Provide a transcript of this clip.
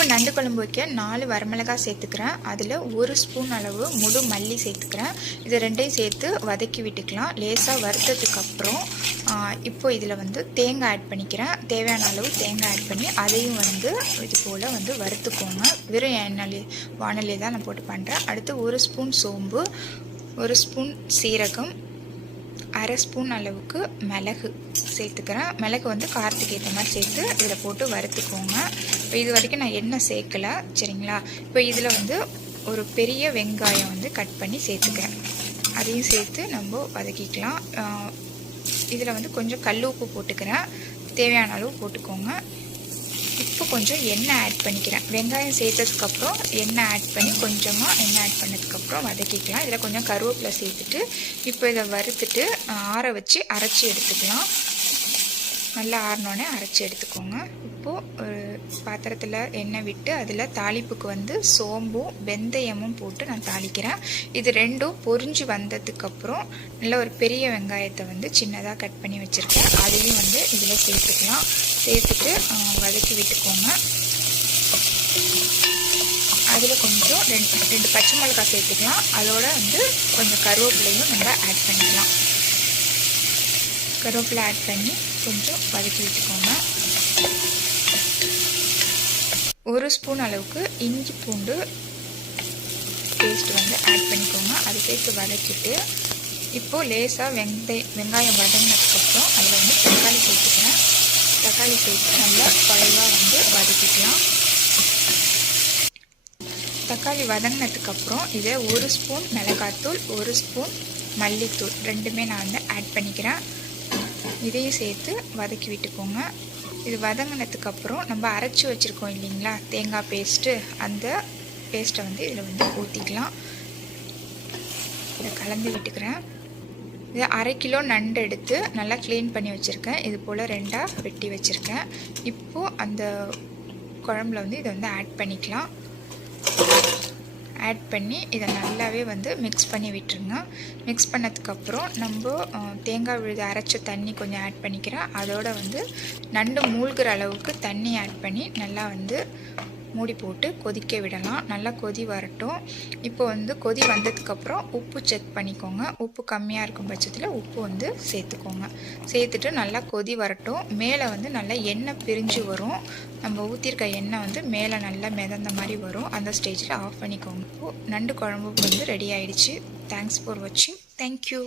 இப்போ நண்டு குழம்பு வைக்க 4 வரமிளகாய் சேர்த்துக்கிறேன். அதில் 1 ஸ்பூன் அளவு முழு மல்லி சேர்த்துக்கிறேன். இது ரெண்டையும் சேர்த்து வதக்கி விட்டுக்கலாம். லேசாக வறுத்ததுக்கப்புறம் இப்போ இதில் வந்து தேங்காய் ஆட் பண்ணிக்கிறேன். தேவையான அளவு தேங்காய் ஆட் பண்ணி அதையும் வந்து இது போல் வந்து வறுத்துக்கோங்க. வெறும் எண்ணெய் வானொலி தான் நான் போட்டு பண்ணுறேன். அடுத்து 1 ஸ்பூன் சோம்பு, 1 ஸ்பூன் சீரகம், அரை ஸ்பூன் அளவுக்கு மிளகு சேர்த்துக்கிறேன். மிளகு வந்து காரத்துக்கு ஏற்ற மாதிரி சேர்த்து இதில் போட்டு வறுத்துக்கோங்க. இப்போ இது வரைக்கும் நான் எண்ணெய் சேர்க்கலை, சரிங்களா? இப்போ இதில் வந்து ஒரு பெரிய வெங்காயம் வந்து கட் பண்ணி சேர்த்துக்கிறேன். அதையும் சேர்த்து நம்ம வதக்கிக்கலாம். இதில் வந்து கொஞ்சம் கல் உப்பு போட்டுக்கிறேன். தேவையான அளவு போட்டுக்கோங்க. இப்போ கொஞ்சம் எண்ணெய் ஆட் பண்ணிக்கிறேன். வெங்காயம் சேர்த்ததுக்கப்புறம் எண்ணெய் ஆட் பண்ணி கொஞ்சமாக எண்ணெய் ஆட் பண்ணதுக்கப்புறம் வதக்கிக்கலாம். இதில் கொஞ்சம் கருவேப்பிலை சேர்த்துட்டு இப்போ இதை வறுத்துட்டு ஆற வச்சு அரைச்சி எடுத்துக்கலாம். நல்லா ஆறினோடனே அரைச்சி எடுத்துக்கோங்க. இப்போது ஒரு பாத்திரத்தில் எண்ணெய் விட்டு அதில் தாளிப்புக்கு வந்து சோம்பும் வெந்தயமும் போட்டு நான் தாளிக்கிறேன். இது ரெண்டும் பொரிஞ்சு வந்ததுக்கப்புறம் நல்ல ஒரு பெரிய வெங்காயத்தை வந்து சின்னதாக கட் பண்ணி வச்சுருக்கேன். அதையும் வந்து இதில் சேர்த்துக்கலாம். சேர்த்துட்டு வதக்கி விட்டுக்கோங்க. அதில் கொஞ்சம் ரெண்டு பச்சை மிளகாய் சேர்த்துக்கலாம். அதோட வந்து கொஞ்சம் கருவேப்பிலையும் நம்ம ஆட் பண்ணிக்கலாம். கருவேப்பிலை ஆட் பண்ணி கொஞ்சம் வதக்கி விட்டுக்கோங்க. 1 ஸ்பூன் அளவுக்கு இஞ்சி பூண்டு பேஸ்ட் வந்து ஆட் பண்ணிக்கோங்க. அதை சேர்த்து வதக்கிட்டு இப்போது லேசாக வெங்காயம் வதங்கினதுக்கப்புறம் அதில் வந்து தக்காளி சேர்த்துக்கிறேன். தக்காளி சேர்த்து நல்லா குழைவாக வந்து வதக்கிக்கலாம். தக்காளி வதங்கினதுக்கப்புறம் இதை 1 ஸ்பூன் மிளகாத்தூள், 1 ஸ்பூன் மல்லித்தூள் ரெண்டுமே நான் வந்து ஆட் பண்ணிக்கிறேன். இதையும் சேர்த்து வதக்கி விட்டுக்கோங்க. இது வதங்கினதுக்கப்புறம் நம்ம அரைச்சி வச்சுருக்கோம் இல்லைங்களா தேங்காய் பேஸ்ட்டு, அந்த பேஸ்ட்டை வந்து இதில் வந்து ஊற்றிக்கலாம். இதை கலந்து விட்டுக்கிறேன். இது 1/2 கிலோ நண்டு எடுத்து நல்லா க்ளீன் பண்ணி வச்சுருக்கேன். இது போல் 2ஆக வெட்டி வச்சுருக்கேன். இப்போது அந்த குழம்புல வந்து இதை வந்து ஆட் பண்ணிக்கலாம். ஆட் பண்ணி இதை நல்லாவே வந்து மிக்ஸ் பண்ணி விட்டுருங்க. மிக்ஸ் பண்ணதுக்கப்புறம் நம்ம தேங்காய் விழுது அரைச்ச தண்ணி கொஞ்சம் ஆட் பண்ணிக்கிறேன். அதோட வந்து நண்டு மூழ்கிற அளவுக்கு தண்ணி ஆட் பண்ணி நல்லா வந்து மூடி போட்டு கொதிக்க விடலாம். நல்லா கொதி வரட்டும். இப்போ வந்து கொதி வந்ததுக்கப்புறம் உப்பு செக் பண்ணிக்கோங்க. உப்பு கம்மியாக இருக்கும் பட்சத்தில் உப்பு வந்து சேர்த்துக்கோங்க. சேர்த்துட்டு நல்லா கொதி வரட்டும். மேலே வந்து நல்லா எண்ணெய் பிரிஞ்சு வரும். நம்ம ஊற்றிருக்க எண்ணெய் வந்து மேலே நல்லா மிதந்த மாதிரி வரும். அந்த ஸ்டேஜில் ஆஃப் பண்ணிக்கோங்க. இப்போது நண்டு குழம்பு வந்து ரெடி ஆகிடுச்சு. தேங்க்ஸ் ஃபார் வாட்சிங். தேங்க்யூ.